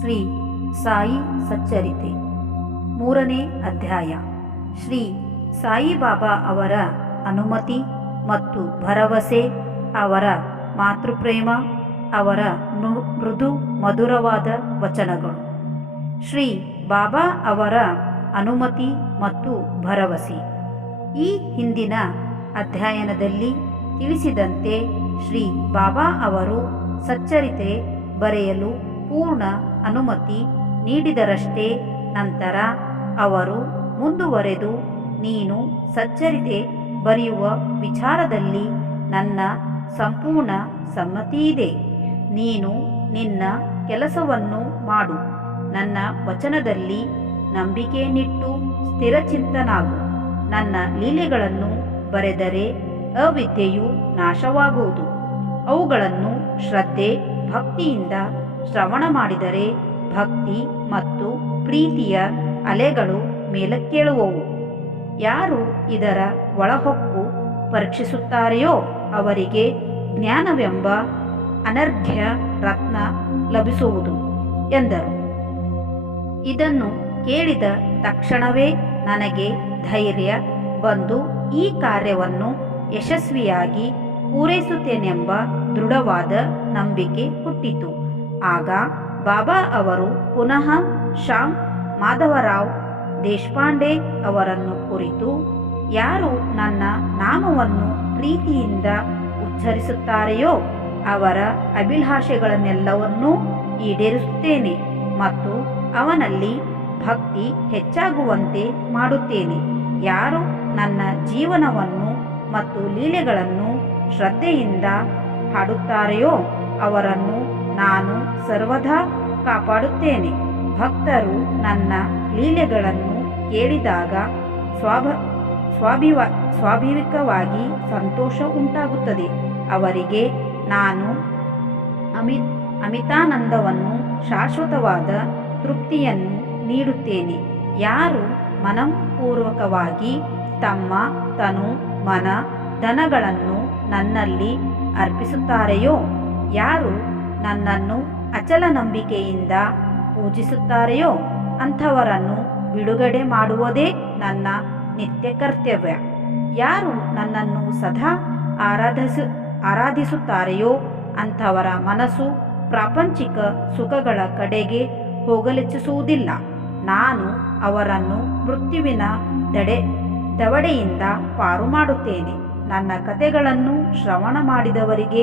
ಶ್ರೀ ಸಾಯಿ ಸಚ್ಚರಿತೆ. ಮೂರನೇ ಅಧ್ಯಾಯ. ಶ್ರೀ ಸಾಯಿಬಾಬಾ ಅವರ ಅನುಮತಿ ಮತ್ತು ಭರವಸೆ, ಅವರ ಮಾತೃಪ್ರೇಮ, ಅವರ ಮೃದು ಮಧುರವಾದ ವಚನಗಳು. ಶ್ರೀ ಬಾಬಾ ಅವರ ಅನುಮತಿ ಮತ್ತು ಭರವಸೆ. ಈ ಹಿಂದಿನ ಅಧ್ಯಯನದಲ್ಲಿ ತಿಳಿಸಿದಂತೆ ಶ್ರೀ ಬಾಬಾ ಅವರು ಸಚ್ಚರಿತೆ ಬರೆಯಲು ಪೂರ್ಣ ಅನುಮತಿ ನೀಡಿದರಷ್ಟೇ ನಂತರ ಅವರು ಮುಂದುವರೆದು, ನೀನು ಸಚ್ಚರಿತೆ ಬರೆಯುವ ವಿಚಾರದಲ್ಲಿ ನನ್ನ ಸಂಪೂರ್ಣ ಸಮ್ಮತಿಯಿದೆ ನೀನು ನಿನ್ನ ಕೆಲಸವನ್ನು ಮಾಡು. ನನ್ನ ವಚನದಲ್ಲಿ ನಂಬಿಕೆಯನ್ನಿಟ್ಟು ಸ್ಥಿರಚಿಂತನಾಗು ನನ್ನ ಲೀಲೆಗಳನ್ನು ಬರೆದರೆ ಅವಿದ್ಯೆಯು ನಾಶವಾಗುವುದು. ಅವುಗಳನ್ನು ಶ್ರದ್ಧೆ, ಭಕ್ತಿಯಿಂದ ಶ್ರವಣ ಮಾಡಿದರೆ ಭಕ್ತಿ ಮತ್ತು ಪ್ರೀತಿಯ ಅಲೆಗಳು ಮೇಲಕ್ಕೇಳುವವು. ಯಾರು ಇದರ ಒಳಹೊಕ್ಕು ಪರೀಕ್ಷಿಸುತ್ತಾರೆಯೋ ಅವರಿಗೆ ಜ್ಞಾನವೆಂಬ ಅನರ್ಘ್ಯ ರತ್ನ ಲಭಿಸುವುದು, ಎಂದರು. ಇದನ್ನು ಕೇಳಿದ ತಕ್ಷಣವೇ ನನಗೆ ಧೈರ್ಯ ಬಂದು ಈ ಕಾರ್ಯವನ್ನು ಯಶಸ್ವಿಯಾಗಿ ಪೂರೈಸುತ್ತೇನೆಂಬ ದೃಢವಾದ ನಂಬಿಕೆ ಹುಟ್ಟಿತು. ಆಗ ಬಾಬಾ ಅವರು ಪುನಃ ಶ್ಯಾಮ್ ಮಾಧವರಾವ್ ದೇಶಪಾಂಡೆ ಅವರನ್ನು ಕುರಿತು, ಯಾರು ನನ್ನ ನಾಮವನ್ನು ಪ್ರೀತಿಯಿಂದ ಉಚ್ಚರಿಸುತ್ತಾರೆಯೋ ಅವರ ಅಭಿಲಾಷೆಗಳನ್ನೆಲ್ಲವನ್ನೂ ಈಡೇರಿಸುತ್ತೇನೆ ಮತ್ತು ಅವನಲ್ಲಿ ಭಕ್ತಿ ಹೆಚ್ಚಾಗುವಂತೆ ಮಾಡುತ್ತೇನೆ. ಯಾರು ನನ್ನ ಜೀವನವನ್ನು ಮತ್ತು ಲೀಲೆಗಳನ್ನು ಶ್ರದ್ಧೆಯಿಂದ ಹಾಡುತ್ತಾರೆಯೋ ಅವರನ್ನು ನಾನು ಸರ್ವದಾ ಕಾಪಾಡುತ್ತೇನೆ. ಭಕ್ತರು ನನ್ನ ಲೀಲೆಗಳನ್ನು ಕೇಳಿದಾಗ ಸ್ವಾಭ, ಸ್ವಾಭಿವ, ಸ್ವಾಭಾವಿಕವಾಗಿ ಸಂತೋಷ ಉಂಟಾಗುತ್ತದೆ. ಅವರಿಗೆ ನಾನು ಅಮಿ, ಅಮಿತಾನಂದವನ್ನು ಶಾಶ್ವತವಾದ ತೃಪ್ತಿಯನ್ನು ನೀಡುತ್ತೇನೆ. ಯಾರು ಮನಪೂರ್ವಕವಾಗಿ ತಮ್ಮ ತನು ಮನ, ಧನಗಳನ್ನು ನನ್ನಲ್ಲಿ ಅರ್ಪಿಸುತ್ತಾರೆಯೋ, ಯಾರು ನನ್ನನ್ನು ಅಚಲ ನಂಬಿಕೆಯಿಂದ ಪೂಜಿಸುತ್ತಾರೆಯೋ ಅಂಥವರನ್ನು ಬಿಡುಗಡೆ ಮಾಡುವುದೇ ನನ್ನ ನಿತ್ಯ ಕರ್ತವ್ಯ ಯಾರು ನನ್ನನ್ನು ಸದಾ ಆರಾಧಿಸ, ಆರಾಧಿಸುತ್ತಾರೆಯೋ ಅಂಥವರ ಮನಸ್ಸು ಪ್ರಾಪಂಚಿಕ ಸುಖಗಳ ಕಡೆಗೆ ಹೋಗಲಿಚ್ಛಿಸುವುದಿಲ್ಲ. ನಾನು ಅವರನ್ನು ಮೃತ್ಯುವಿನ ದಡೆ, ದವಡೆಯಿಂದ ಪಾರು ಮಾಡುತ್ತೇನೆ. ನನ್ನ ಕಥೆಗಳನ್ನು ಶ್ರವಣ ಮಾಡಿದವರಿಗೆ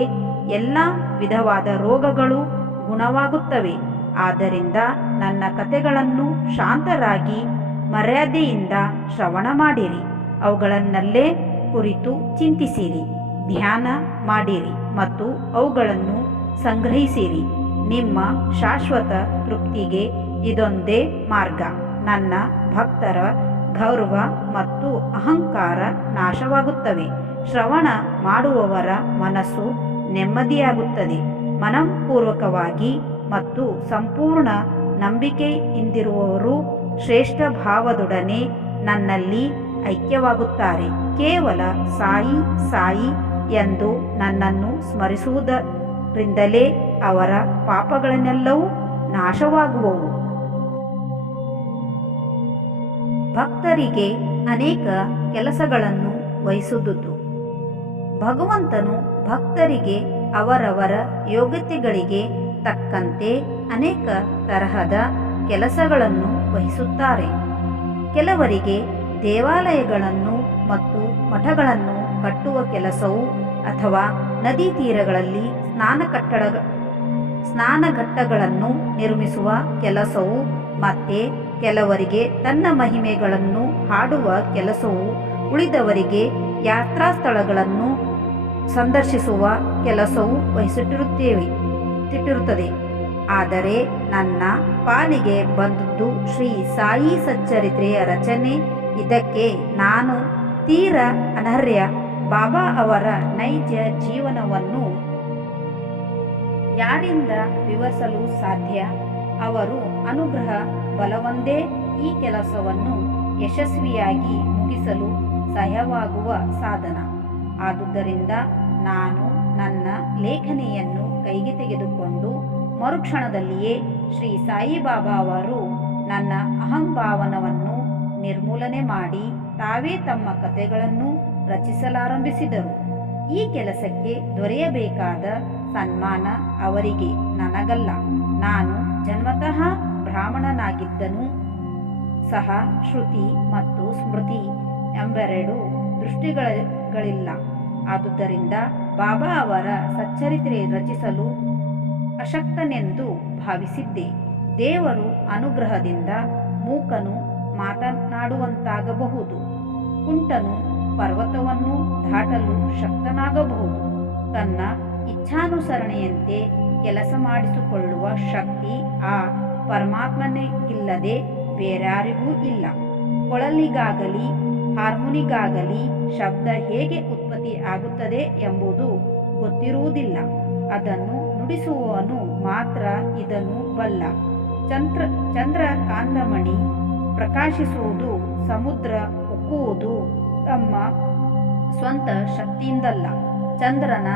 ಎಲ್ಲ ವಿಧವಾದ ರೋಗಗಳು ಗುಣವಾಗುತ್ತವೆ. ಆದ್ದರಿಂದ ನನ್ನ ಕಥೆಗಳನ್ನು ಶಾಂತರಾಗಿ ಮರ್ಯಾದೆಯಿಂದ ಶ್ರವಣ ಮಾಡಿರಿ. ಅವುಗಳನ್ನಲ್ಲೇ ಕುರಿತು ಚಿಂತಿಸಿರಿ. ಧ್ಯಾನ ಮಾಡಿರಿ ಮತ್ತು ಅವುಗಳನ್ನು ಸಂಗ್ರಹಿಸಿರಿ. ನಿಮ್ಮ ಶಾಶ್ವತ ತೃಪ್ತಿಗೆ ಇದೊಂದೇ ಮಾರ್ಗ. ನನ್ನ ಭಕ್ತರ ಗೌರವ ಮತ್ತು ಅಹಂಕಾರ ನಾಶವಾಗುತ್ತವೆ. ಶ್ರವಣ ಮಾಡುವವರ ಮನಸ್ಸು ನೆಮ್ಮದಿಯಾಗುತ್ತದೆ. ಮನಪೂರ್ವಕವಾಗಿ ಮತ್ತು ಸಂಪೂರ್ಣ ನಂಬಿಕೆಯಿಂದಿರುವವರು ಶ್ರೇಷ್ಠ ಭಾವದೊಡನೆ ನನ್ನಲ್ಲಿ ಐಕ್ಯವಾಗುತ್ತಾರೆ. ಕೇವಲ ಸಾಯಿ ಸಾಯಿ ಎಂದು ನನ್ನನ್ನು ಸ್ಮರಿಸುವುದರಿಂದಲೇ ಅವರ ಪಾಪಗಳನ್ನೆಲ್ಲವೂ ನಾಶವಾಗುವವು. ಭಕ್ತರಿಗೆ ಅನೇಕ ಕೆಲಸಗಳನ್ನು ವಹಿಸುವುದು. ಭಗವಂತನು ಭಕ್ತರಿಗೆ ಅವರವರ ಯೋಗ್ಯತೆಗಳಿಗೆ ತಕ್ಕಂತೆ ಅನೇಕ ತರಹದ ಕೆಲಸಗಳನ್ನು ವಹಿಸುತ್ತಾರೆ. ಕೆಲವರಿಗೆ ದೇವಾಲಯಗಳನ್ನು ಮತ್ತು ಮಠಗಳನ್ನು ಕಟ್ಟುವ ಕೆಲಸವು ಅಥವಾ ನದಿ ತೀರಗಳಲ್ಲಿ ಸ್ನಾನ ಕಟ್ಟಡ ಸ್ನಾನಘಟ್ಟಗಳನ್ನು ನಿರ್ಮಿಸುವ ಕೆಲಸವು ಮತ್ತೆ ಕೆಲವರಿಗೆ ತನ್ನ ಮಹಿಮೆಗಳನ್ನು ಹಾಡುವ ಕೆಲಸವು ಉಳಿದವರಿಗೆ ಯಾತ್ರಾ ಸ್ಥಳಗಳನ್ನು ಸಂದರ್ಶಿಸುವ ಕೆಲಸವು ವಹಿಸಿಟ್ಟಿರುತ್ತೇವೆ, ತಿಟ್ಟಿರುತ್ತದೆ. ಆದರೆ ನನ್ನ ಪಾಲಿಗೆ ಬಂದದ್ದು ಶ್ರೀ ಸಾಯಿ ಸಚ್ಚರಿತ್ರೆಯ ರಚನೆ. ಇದಕ್ಕೆ ನಾನು ತೀರ ಅನರ್ಹ, ಬಾಬಾ ಅವರ ನೈಜ ಜೀವನವನ್ನು ಯಾರಿಂದ ವಿವರಿಸಲು ಸಾಧ್ಯ? ಅವರು ಅನುಗ್ರಹ ಬಲವೊಂದೇ ಈ ಕೆಲಸವನ್ನು ಯಶಸ್ವಿಯಾಗಿ ಮುಗಿಸಲು ಸಹಾಯವಾಗುವ ಸಾಧನ. ಆದುದರಿಂದ ನಾನು ನನ್ನ ಲೇಖನಿಯನ್ನು ಕೈಗೆ ತೆಗೆದುಕೊಂಡು ಮರುಕ್ಷಣದಲ್ಲಿಯೇ ಶ್ರೀ ಸಾಯಿಬಾಬಾ ಅವರು ನನ್ನ ಅಹಂಭಾವನವನ್ನು ನಿರ್ಮೂಲನೆ ಮಾಡಿ ತಾವೇ ತಮ್ಮ ಕಥೆಗಳನ್ನು ರಚಿಸಲಾರಂಭಿಸಿದರು. ಈ ಕೆಲಸಕ್ಕೆ ದೊರೆಯಬೇಕಾದ ಸನ್ಮಾನ ಅವರಿಗೆ ನನಗಲ್ಲ. ನಾನು ಜನ್ಮತಃ ಬ್ರಾಹ್ಮಣನಾಗಿದ್ದನು. ಸಹ ಶ್ರುತಿ ಮತ್ತು ಸ್ಮೃತಿ ಎಂಬೆರಡು ದೃಷ್ಟಿಗಳಿಲ್ಲ ಆದುದರಿಂದ ಬಾಬಾ ಅವರ ಸಚ್ಚರಿತ್ರೆ ರಚಿಸಲು ಅಶಕ್ತನೆಂದು ಭಾವಿಸಿದ್ದೆ. ದೇವರು ಅನುಗ್ರಹದಿಂದ ಮೂಕನು ಮಾತನಾಡುವಂತಾಗಬಹುದು. ಕುಂಟನು ಪರ್ವತವನ್ನು ದಾಟಲು ಶಕ್ತನಾಗಬಹುದು. ತನ್ನ ಇಚ್ಛಾನುಸರಣೆಯಂತೆ ಕೆಲಸ ಮಾಡಿಸಿಕೊಳ್ಳುವ ಶಕ್ತಿ ಆ ಪರಮಾತ್ಮನಿಗಿಲ್ಲದೆ ಬೇರಾರಿಗೂ ಇಲ್ಲ. ಕೊಳಲಿಗಾಗಲಿ ಹಾರ್ಮೋನಿಗಾಗಲಿ ಶಬ್ದ ಹೇಗೆ ಉತ್ಪತ್ತಿ ಆಗುತ್ತದೆ ಎಂಬುದು ಗೊತ್ತಿರುವುದಿಲ್ಲ. ಅದನ್ನು ನುಡಿಸುವವನು ಮಾತ್ರ ಇದನ್ನು ಬಲ್ಲ. ಚಂದ್ರ ಚಂದ್ರ ಕಾಂತಮಣಿ ಪ್ರಕಾಶಿಸುವುದು, ಸಮುದ್ರ ಉಕ್ಕುವುದು ತಮ್ಮ ಸ್ವಂತ ಶಕ್ತಿಯಿಂದಲ್ಲ. ಚಂದ್ರನ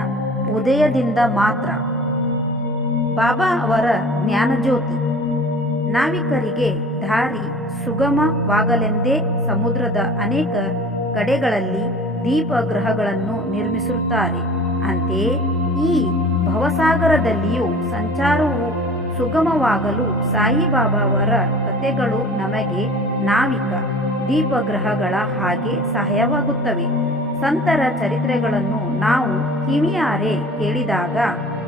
ಉದಯದಿಂದ ಮಾತ್ರ. ಬಾಬಾ ಅವರ ಜ್ಞಾನಜ್ಯೋತಿ. ನಾವಿಕರಿಗೆ ದಾರಿ ಸುಗಮವಾಗಲೆಂದೇ ಸಮುದ್ರದ ಅನೇಕ ಕಡೆಗಳಲ್ಲಿ ದೀಪಗ್ರಹಗಳನ್ನು ನಿರ್ಮಿಸುತ್ತಾರೆ. ಅಂತೆಯೇ ಈ ಭವಸಾಗರದಲ್ಲಿಯೂ ಸಂಚಾರವು ಸುಗಮವಾಗಲು ಸಾಯಿಬಾಬಾವರ ಕಥೆಗಳು ನಮಗೆ ನಾವಿಕ ದೀಪಗ್ರಹಗಳ ಹಾಗೆ ಸಹಾಯವಾಗುತ್ತವೆ. ಸಂತರ ಚರಿತ್ರೆಗಳನ್ನು ನಾವು ಕಿವಿಯಾರೆ ಕೇಳಿದಾಗ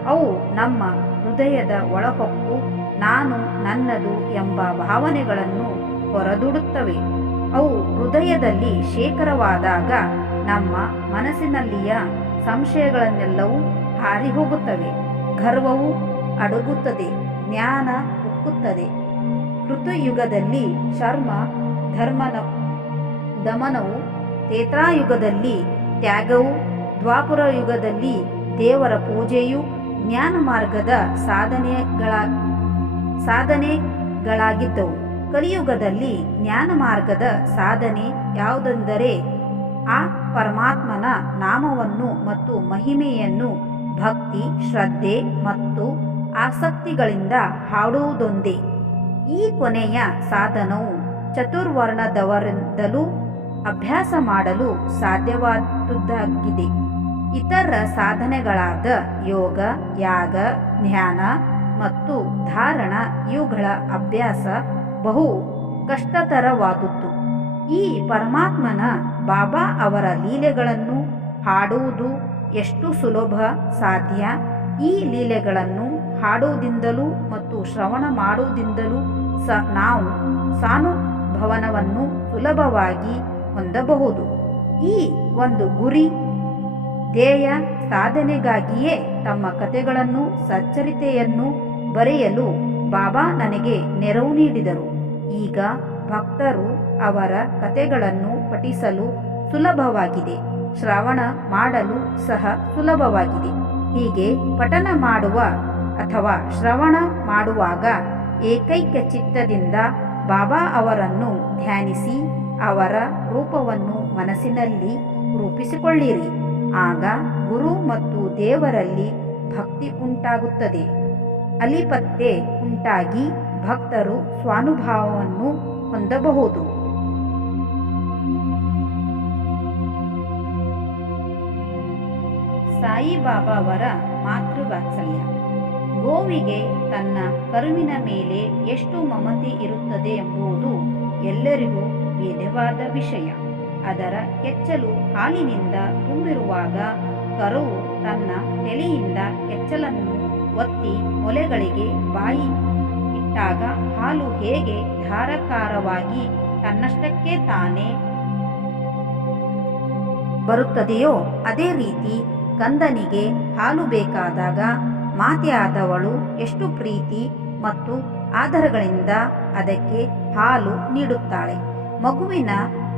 ಅವು ನಮ್ಮ ಹೃದಯದ ಒಳಹೊಕ್ಕು ನಾನು ನನ್ನದು ಎಂಬ ಭಾವನೆಗಳನ್ನು ಹೊರದೂಡುತ್ತವೆ. ಅವು ಹೃದಯದಲ್ಲಿ ಶೇಖರವಾದಾಗ ನಮ್ಮ ಮನಸ್ಸಿನಲ್ಲಿಯ ಸಂಶಯಗಳನ್ನೆಲ್ಲವೂ ಹಾರಿಹೋಗುತ್ತವೆ. ಗರ್ವವು ಅಡಗುತ್ತದೆ, ಜ್ಞಾನ ಉಕ್ಕುತ್ತದೆ. ಋತುಯುಗದಲ್ಲಿ ಶರ್ಮ, ಧರ್ಮನ, ದಮನವು ತೇತ್ರಾಯುಗದಲ್ಲಿ ತ್ಯಾಗವು ದ್ವಾಪುರ ಯುಗದಲ್ಲಿ ದೇವರ ಪೂಜೆಯು, ಜ್ಞಾನ ಮಾರ್ಗದ ಸಾಧನೆಗಳ ಸಾಧನೆಗಳಾಗಿದ್ದವು. ಕಲಿಯುಗದಲ್ಲಿ ಜ್ಞಾನ ಮಾರ್ಗದ ಸಾಧನೆ ಯಾವುದೆಂದರೆ ಆ ಪರಮಾತ್ಮನ ನಾಮವನ್ನು ಮತ್ತು ಮಹಿಮೆಯನ್ನು ಭಕ್ತಿ, ಶ್ರದ್ಧೆ ಮತ್ತು ಆಸಕ್ತಿಗಳಿಂದ ಹಾಡುವುದೊಂದೇ. ಈ ಕೊನೆಯ ಸಾಧನವು ಚತುರ್ವರ್ಣದವರಿಂದಲೂ ಅಭ್ಯಾಸ ಮಾಡಲು ಸಾಧ್ಯವಾದುದಾಗಿದೆ ಇತರ ಸಾಧನೆಗಳಾದ ಯೋಗ, ಯಾಗ, ಧ್ಯಾನ ಮತ್ತು ಧಾರಣ ಇವುಗಳ ಅಭ್ಯಾಸ ಬಹು ಕಷ್ಟತರವಾದುದು ಈ ಪರಮಾತ್ಮನ ಬಾಬಾ ಅವರ ಲೀಲೆಗಳನ್ನು ಹಾಡುವುದು ಎಷ್ಟು ಸುಲಭ ಸಾಧ್ಯ? ಈ ಲೀಲೆಗಳನ್ನು ಹಾಡುವುದಿಂದಲೂ ಮತ್ತು ಶ್ರವಣ ಮಾಡುವುದಿಂದಲೂ ಸ ನಾವು ಸಾನುಭವನವನ್ನು ಸುಲಭವಾಗಿ ಹೊಂದಬಹುದು. ಈ ಒಂದು ಗುರಿ ಧ್ಯೇಯ ಸಾಧನೆಗಾಗಿಯೇ ತಮ್ಮ ಕಥೆಗಳನ್ನು, ಸಚ್ಚರಿತೆಯನ್ನು ಬರೆಯಲು ಬಾಬಾ ನನಗೆ ನೆರವು ನೀಡಿದರು. ಈಗ ಭಕ್ತರು ಅವರ ಕಥೆಗಳನ್ನು ಪಠಿಸಲು ಸುಲಭವಾಗಿದೆ. ಶ್ರವಣ ಮಾಡಲು ಸಹ ಸುಲಭವಾಗಿದೆ. ಹೀಗೆ ಪಠನ ಮಾಡುವ ಅಥವಾ ಶ್ರವಣ ಮಾಡುವಾಗ ಏಕೈಕ ಚಿತ್ತದಿಂದ ಬಾಬಾ ಅವರನ್ನು ಧ್ಯಾನಿಸಿ ಅವರ ರೂಪವನ್ನು ಮನಸ್ಸಿನಲ್ಲಿ ರೂಪಿಸಿಕೊಳ್ಳಿರಿ. ಆಗ ಗುರು ಮತ್ತು ದೇವರಲ್ಲಿ ಭಕ್ತಿ ಉಂಟಾಗುತ್ತದೆ. ಅಲಿಪತ್ತೆ ಉಂಟಾಗಿ ಭಕ್ತರು ಸ್ವಾನುಭಾವವನ್ನು ಹೊಂದಬಹುದು. ಸಾಯಿಬಾಬಾವರ ಮಾತೃವಾತ್ಸಲ್ಯ. ಗೋವಿಗೆ ತನ್ನ ಕರುವಿನ ಮೇಲೆ ಎಷ್ಟು ಮಮತೆ ಇರುತ್ತದೆ ಎಂಬುದು ಎಲ್ಲರಿಗೂ ವೇದವಾದ ವಿಷಯ. ಅದರ ಕೆಚ್ಚಲು ಹಾಲಿನಿಂದ ತುಂಬಿರುವಾಗ ಕರುವು ತನ್ನ ತಲೆಯಿಂದ ಕೆಚ್ಚಲನ್ನು ಒತ್ತಿ ಮೊಲೆಗಳಿಗೆ ಬಾಯಿ ಇಟ್ಟಾಗ ಹಾಲು ಹೇಗೆ ಧಾರಕಾರವಾಗಿ ತನ್ನಷ್ಟಕ್ಕೆ ತಾನೇ ಬರುತ್ತದೆಯೋ ಅದೇ ರೀತಿ ಕಂದನಿಗೆ ಹಾಲು ಬೇಕಾದಾಗ ಮಾತೆಯಾದವಳು ಎಷ್ಟು ಪ್ರೀತಿ ಮತ್ತು ಆಧಾರಗಳಿಂದ ಅದಕ್ಕೆ ಹಾಲು ನೀಡುತ್ತಾಳೆ. ಮಗುವಿನ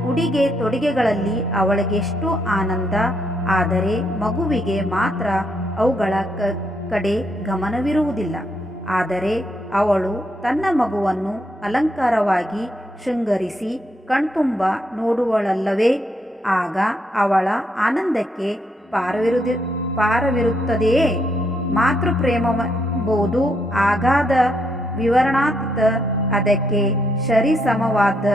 ಉಡಿಗೆ ತೊಡಿಗೆಗಳಲ್ಲಿ ಅವಳಿಗೆಷ್ಟು ಆನಂದ, ಆದರೆ ಮಗುವಿಗೆ ಮಾತ್ರ ಅವುಗಳ ಕ ಕಡೆ ಗಮನವಿರುವುದಿಲ್ಲ. ಆದರೆ ಅವಳು ತನ್ನ ಮಗುವನ್ನು ಅಲಂಕಾರವಾಗಿ ಶೃಂಗರಿಸಿ ಕಣ್ತುಂಬ ನೋಡುವಳಲ್ಲವೇ? ಆಗ ಅವಳ ಆನಂದಕ್ಕೆ ಪಾರವಿರುದಿ, ಪಾರವಿರುತ್ತದೆಯೇ? ಮಾತೃಪ್ರೇಮವೆಂಬುದು ಆಗಾದ ವಿವರಣಾತೀತ. ಅದಕ್ಕೆ ಸರಿಸಮವಾದ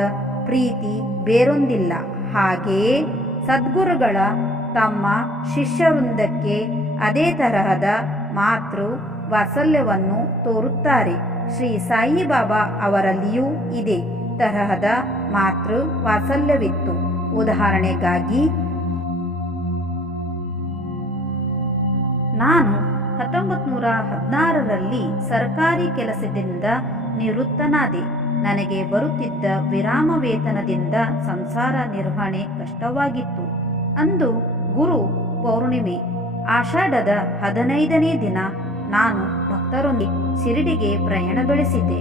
ಪ್ರೀತಿ ಬೇರೊಂದಿಲ್ಲ. ಹಾಗೆಯೇ ಸದ್ಗುರುಗಳ ತಮ್ಮ ಶಿಷ್ಯವೃಂದಕ್ಕೆ ಅದೇ ತರಹದ ಮಾತೃ ವಾತ್ಸಲ್ಯವನ್ನು ತೋರುತ್ತಾರೆ. ಶ್ರೀ ಸಾಯಿಬಾಬಾ ಅವರಲ್ಲಿಯೂ ಇದೆ. ತರಹದ ಮಾತೃ ವಾತ್ಸಲ್ಯವಿತ್ತು. ಉದಾಹರಣೆಗಾಗಿ, ನಾನು ಹತ್ತೊಂಬತ್ತು ನೂರ ಹದಿನಾರರಲ್ಲಿ ಸರ್ಕಾರಿ ಕೆಲಸದಿಂದ ನಿವೃತ್ತನಾದೆ. ನನಗೆ ಬರುತ್ತಿದ್ದ ವಿರಾಮ ವೇತನದಿಂದ ಸಂಸಾರ ನಿರ್ವಹಣೆ ಕಷ್ಟವಾಗಿತ್ತು. ಅಂದು ಗುರು ಪೌರ್ಣಿಮೆ. ಆಷಾಢದ ಹದಿನೈದನೇ ದಿನ ನಾನು ಭಕ್ತರೊಂದಿಗೆ ಶಿರಡಿಗೆ ಪ್ರಯಾಣ ಬೆಳೆಸಿದ್ದೆ.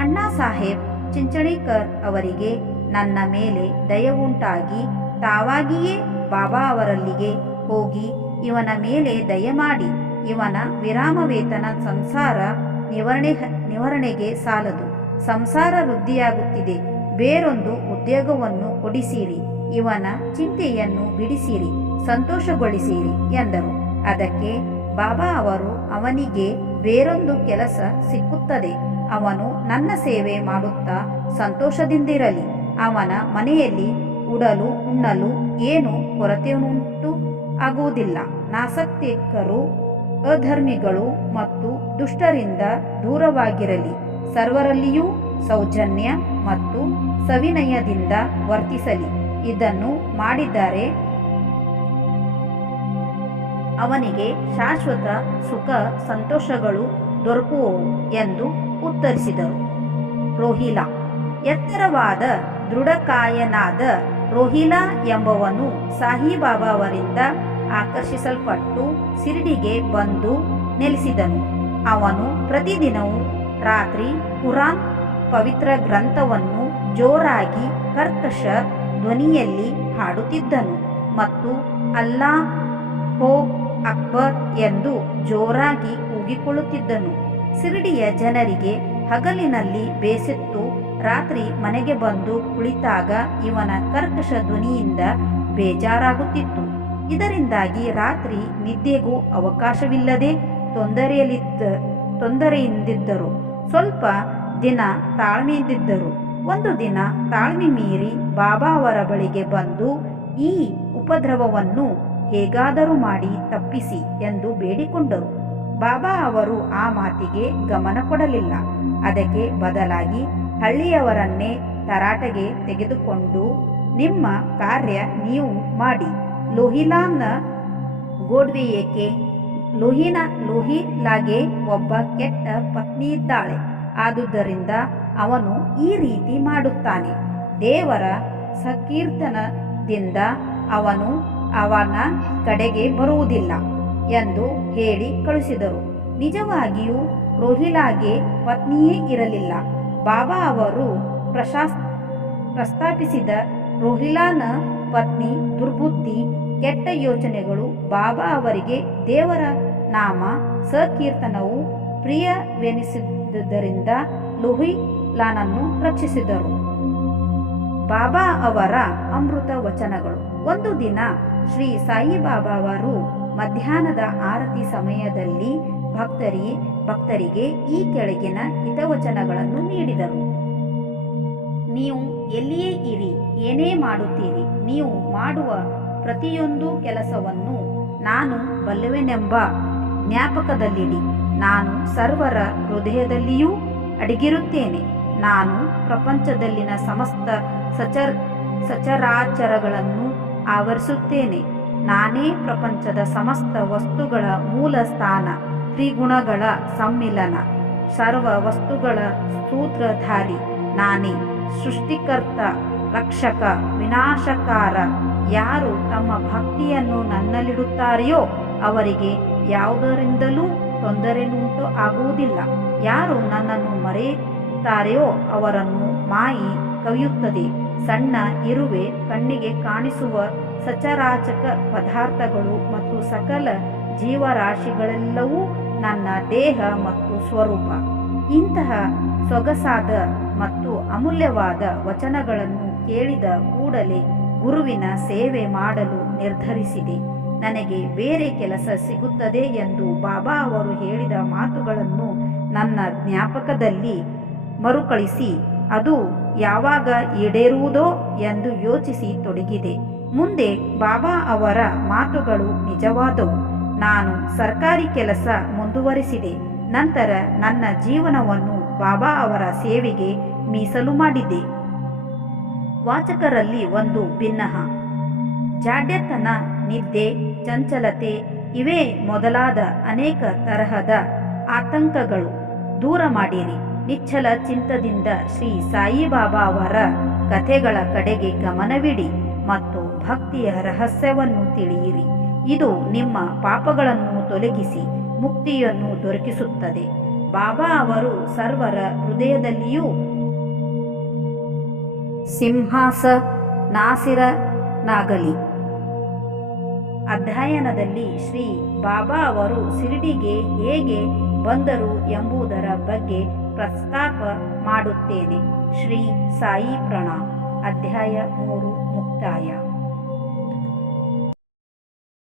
ಅಣ್ಣಾ ಸಾಹೇಬ್ ಚಿಂಚಣಿಕರ್ ಅವರಿಗೆ ನನ್ನ ಮೇಲೆ ದಯವುಂಟಾಗಿ ತಾವಾಗಿಯೇ ಬಾಬಾ ಅವರಲ್ಲಿಗೆ ಹೋಗಿ ಇವನ ಮೇಲೆ ದಯಮಾಡಿ ಇವನ ವಿರಾಮ ವೇತನ ಸಂಸಾರ ನಿವರಣೆ ನಿವರಣೆಗೆ ಸಾಲದು. ಸಂಸಾರ ವೃದ್ಧಿಯಾಗುತ್ತಿದೆ. ಬೇರೊಂದು ಉದ್ಯೋಗವನ್ನು ಕೊಡಿಸಿರಿ. ಇವನ ಚಿಂತೆಯನ್ನು ಬಿಡಿಸಿರಿ. ಸಂತೋಷಗೊಳಿಸಿರಿ ಎಂದರು. ಅದಕ್ಕೆ ಬಾಬಾ ಅವರು ಅವನಿಗೆ ಬೇರೊಂದು ಕೆಲಸ ಸಿಕ್ಕುತ್ತದೆ. ಅವನು ನನ್ನ ಸೇವೆ ಮಾಡುತ್ತಾ ಸಂತೋಷದಿಂದಿರಲಿ. ಅವನ ಮನೆಯಲ್ಲಿ ಉಡಲು ಉಣ್ಣಲು ಏನು ಕೊರತೆಯುಂಟು ಆಗುವುದಿಲ್ಲ. ನಾಸಕ್ತಿಕರು, ಅಧರ್ಮಿಗಳು ಮತ್ತು ದುಷ್ಟರಿಂದ ದೂರವಾಗಿರಲಿ. ಸರ್ವರಲ್ಲಿಯೂ ಸೌಜನ್ಯ ಮತ್ತು ಸವಿನಯದಿಂದ ವರ್ತಿಸಲಿ. ಇದನ್ನು ಮಾಡಿದ್ದಾರೆ ಅವನಿಗೆ ಶಾಶ್ವತ ಸುಖ ಸಂತೋಷಗಳು ದೊರಕುವವು ಎಂದು ಉತ್ತರಿಸಿದರು. ರೋಹಿಲಾ. ಎತ್ತರವಾದ ದೃಢಕಾಯನಾದ ರೋಹಿಲಾ ಎಂಬವನು ಸಾಹಿಬಾಬಾ ಅವರಿಂದ ಆಕರ್ಷಿಸಲ್ಪಟ್ಟು ಸಿರಿಡಿಗೆ ಬಂದು ನೆಲೆಸಿದನು. ಅವನು ಪ್ರತಿದಿನವೂ ರಾತ್ರಿ ಕುರಾನ್ ಪವಿತ್ರ ಗ್ರಂಥವನ್ನು ಜೋರಾಗಿ ಕರ್ಕಶ ಧ್ವನಿಯಲ್ಲಿ ಹಾಡುತ್ತಿದ್ದನು ಮತ್ತು ಅಲ್ಲಾ ಹೋ ಅಕ್ಬರ್ ಎಂದು ಜೋರಾಗಿ ಕೂಗಿಕೊಳ್ಳುತ್ತಿದ್ದನು ಸಿರಿಡಿಯ ಜನರಿಗೆ ಹಗಲಿನಲ್ಲಿ ಬೇಸತ್ತು. ರಾತ್ರಿ ಮನೆಗೆ ಬಂದು ಕುಳಿತಾಗ ಇವನ ಕರ್ಕಶ ಧ್ವನಿಯಿಂದ ಬೇಜಾರಾಗುತ್ತಿತ್ತು. ಇದರಿಂದಾಗಿ ರಾತ್ರಿ ನಿದ್ದೆಗೂ ಅವಕಾಶವಿಲ್ಲದೆ ತೊಂದರೆಯಲ್ಲಿದ್ದ, ತೊಂದರೆಯಿಂದಿದ್ದರು. ಸ್ವಲ್ಪ ದಿನ ತಾಳ್ಮೆಯಿಂದಿದ್ದರು. ಒಂದು ದಿನ ತಾಳ್ಮೆ ಮೀರಿ ಬಾಬಾ ಅವರ ಬಳಿಗೆ ಬಂದು ಈ ಉಪದ್ರವವನ್ನು ಹೇಗಾದರೂ ಮಾಡಿ ತಪ್ಪಿಸಿ ಎಂದು ಬೇಡಿಕೊಂಡರು. ಬಾಬಾ ಅವರು ಆ ಮಾತಿಗೆ ಗಮನ ಕೊಡಲಿಲ್ಲ. ಅದಕ್ಕೆ ಬದಲಾಗಿ ಹಳ್ಳಿಯವರನ್ನೇ ತರಾಟೆಗೆ ತೆಗೆದುಕೊಂಡು, ನಿಮ್ಮ ಕಾರ್ಯ ನೀವು ಮಾಡಿ. ಲೋಹಿಲಾನ್ನ ಗೋಡ್ವಿ ಏಕೆ ಲೋಹಿನ ಲೋಹಿಲಾಗೆ ಒಬ್ಬ ಕೆಟ್ಟ ಪತ್ನಿ ಇದ್ದಾಳೆ. ಆದುದರಿಂದ ಅವನು ಈ ರೀತಿ ಮಾಡುತ್ತಾನೆ. ದೇವರ ಸಂಕೀರ್ತನದಿಂದ ಅವನು ಅವನ ಕಡೆಗೆ ಬರುವುದಿಲ್ಲ ಎಂದು ಹೇಳಿ ಕಳುಹಿಸಿದರು. ನಿಜವಾಗಿಯೂ ರೋಹಿಲಾಗೆ ಪತ್ನಿಯೇ ಇರಲಿಲ್ಲ. ಬಾಬಾ ಅವರು ಪ್ರಶಾಸ್, ಪ್ರಸ್ತಾಪಿಸಿದ ರೋಹಿಲಾನ ಪತ್ನಿ ದುರ್ಬುದ್ಧಿ, ಕೆಟ್ಟ ಯೋಚನೆಗಳು ಬಾಬಾ ಅವರಿಗೆ ದೇವರ ನಾಮ, ಸಕೀರ್ತನವು ಪ್ರಿಯವೆನಿಸಿದ್ದರಿಂದ ಲೋಹಿಲಾನನ್ನು ರಕ್ಷಿಸಿದರು. ಬಾಬಾ ಅವರ ಅಮೃತ ವಚನಗಳು. ಒಂದು ದಿನ ಶ್ರೀ ಸಾಯಿಬಾಬಾ ಅವರು ಮಧ್ಯಾಹ್ನದ ಆರತಿ ಸಮಯದಲ್ಲಿ ಭಕ್ತರಿ, ಭಕ್ತರಿಗೆ ಈ ಕೆಳಗಿನ ಹಿತವಚನಗಳನ್ನು ನೀಡಿದರು. ನೀವು ಎಲ್ಲಿಯೇ ಇರಿ, ಏನೇ ಮಾಡುತ್ತೀರಿ, ನೀವು ಮಾಡುವ ಪ್ರತಿಯೊಂದು ಕೆಲಸವನ್ನು ನಾನು ಬಲ್ಲುವೆನೆಂಬ ಜ್ಞಾಪಕದಲ್ಲಿಡಿ. ನಾನು ಸರ್ವರ ಹೃದಯದಲ್ಲಿಯೂ ಅಡಗಿರುತ್ತೇನೆ. ನಾನು ಪ್ರಪಂಚದಲ್ಲಿನ ಸಮಸ್ತ ಸಚರ್, ಸಚರಾಚರಗಳನ್ನು ಆವರಿಸುತ್ತೇನೆ. ನಾನೇ ಪ್ರಪಂಚದ ಸಮಸ್ತ ವಸ್ತುಗಳ ಮೂಲ ಸ್ಥಾನ, ತ್ರಿಗುಣಗಳ ಸಮ್ಮಿಲನ, ಸರ್ವ ವಸ್ತುಗಳ ಸೂತ್ರಧಾರಿ ನಾನೇ. ಸೃಷ್ಟಿಕರ್ತ, ರಕ್ಷಕ, ವಿನಾಶಕಾರ, ಯಾರು ತಮ್ಮ ಭಕ್ತಿಯನ್ನು ನನ್ನಲ್ಲಿಡುತ್ತಾರೆಯೋ ಅವರಿಗೆ ಯಾವುದರಿಂದಲೂ ತೊಂದರೆಯುಂಟು ಆಗುವುದಿಲ್ಲ. ಯಾರು ನನ್ನನ್ನು ಮರೆಯುತ್ತಾರೆಯೋ ಅವರನ್ನು ಮಾಯಿ ಕವಿಯುತ್ತದೆ. ಸಣ್ಣ ಇರುವೆ ಕಣ್ಣಿಗೆ ಕಾಣಿಸುವ ಸಚರಾಚಕ ಪದಾರ್ಥಗಳು ಮತ್ತು ಸಕಲ ಜೀವರಾಶಿಗಳೆಲ್ಲವೂ ನನ್ನ ದೇಹ ಮತ್ತು ಸ್ವರೂಪ. ಇಂತಹ ಸೊಗಸಾದ ಮತ್ತು ಅಮೂಲ್ಯವಾದ ವಚನಗಳನ್ನು ಕೇಳಿದ ಕೂಡಲೇ ಗುರುವಿನ ಸೇವೆ ಮಾಡಲು ನಿರ್ಧರಿಸಿದೆ. ನನಗೆ ಬೇರೆ ಕೆಲಸ ಸಿಗುತ್ತದೆ ಎಂದು ಬಾಬಾ ಅವರು ಹೇಳಿದ ಮಾತುಗಳನ್ನು ನನ್ನ ಜ್ಞಾಪಕದಲ್ಲಿ ಮರುಕಳಿಸಿ, ಅದು ಯಾವಾಗ ಈಡೇರುವುದೋ ಎಂದು ಯೋಚಿಸಿ ತೊಡಗಿದೆ. ಮುಂದೆ ಬಾಬಾ ಅವರ ಮಾತುಗಳು ನಿಜವಾದವು. ನಾನು ಸರ್ಕಾರಿ ಕೆಲಸ ಮುಂದುವರಿಸಿದೆ. ನಂತರ ನನ್ನ ಜೀವನವನ್ನು ಬಾಬಾ ಅವರ ಸೇವೆಗೆ ಮೀಸಲು ಮಾಡಿದೆ. ವಾಚಕರಲ್ಲಿ ಒಂದು ಭಿನ್ನಹ. ಜಾಡ್ಯತನ, ನಿದ್ದೆ, ಚಂಚಲತೆ ಇವೇ ಮೊದಲಾದ ಅನೇಕ ತರಹದ ಆತಂಕಗಳು. ದೂರ ಮಾಡಿರಿ. ನಿಚ್ಚಲ ಚಿಂತದಿಂದ ಶ್ರೀ ಸಾಯಿಬಾಬಾ ಅವರ ಕಥೆಗಳ ಕಡೆಗೆ ಗಮನವಿಡಿ ಮತ್ತು ಭಕ್ತಿಯ ರಹಸ್ಯವನ್ನು ತಿಳಿಯಿರಿ. ಇದು ನಿಮ್ಮ ಪಾಪಗಳನ್ನು ತೊಲಗಿಸಿ ಮುಕ್ತಿಯನ್ನು ದೊರಕಿಸುತ್ತದೆ. ಬಾಬಾ ಅವರು ಸರ್ವರ ಹೃದಯದಲ್ಲಿಯೂ ಸಿಂಹಾಸ ನಾಸಿರನಾಗಲಿ. ಅಧ್ಯಯನದಲ್ಲಿ ಶ್ರೀ ಬಾಬಾ ಅವರು ಶಿರಡಿಗೆ ಹೇಗೆ ಬಂದರು ಎಂಬುದರ ಬಗ್ಗೆ ಪ್ರಸ್ತಾಪ ಮಾಡುತ್ತೇನೆ. ಶ್ರೀ ಸಾಯಿ ಪ್ರಣಾಮ್. ಅಧ್ಯಾಯ ಮೂರು ಮುಕ್ತಾಯ.